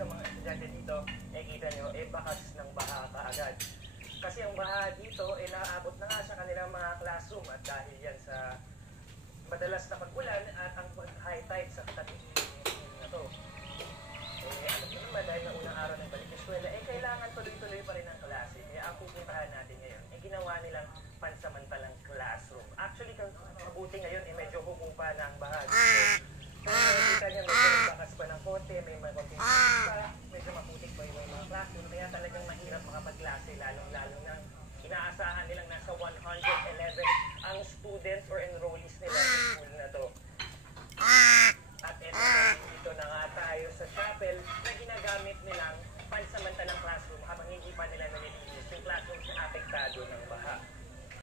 sa mga estudyante dito, kita nyo, bakas ng baha kaagad. Kasi ang baha dito, naabot na nga sa kanilang mga classroom at dahil yan sa madalas na pag-ulan at ang high tide sa katating na to. Alam mo naman, dahil na unang araw ng balik eskwela, kailangan tuloy-tuloy pa rin ang klase. Kaya ang pupuntahan natin ngayon, ginawa nilang pansamantalang classroom. Actually, mabuti ngayon, medyo humupa na ang baha dito. Pero nakikita niya, medyo bakas pa ng konti, may mga konti pa, medyo maputik pa yung mga classroom. Kaya talagang mahirap makapaglase, lalong-lalo nang inaasahan nilang nasa 111 ang students or enrollees nila sa school na to. At dito na nga tayo sa chapel na ginagamit nilang pansamantalang classroom habang hindi pa nila nalilinis yung classroom sa apektado ng baha.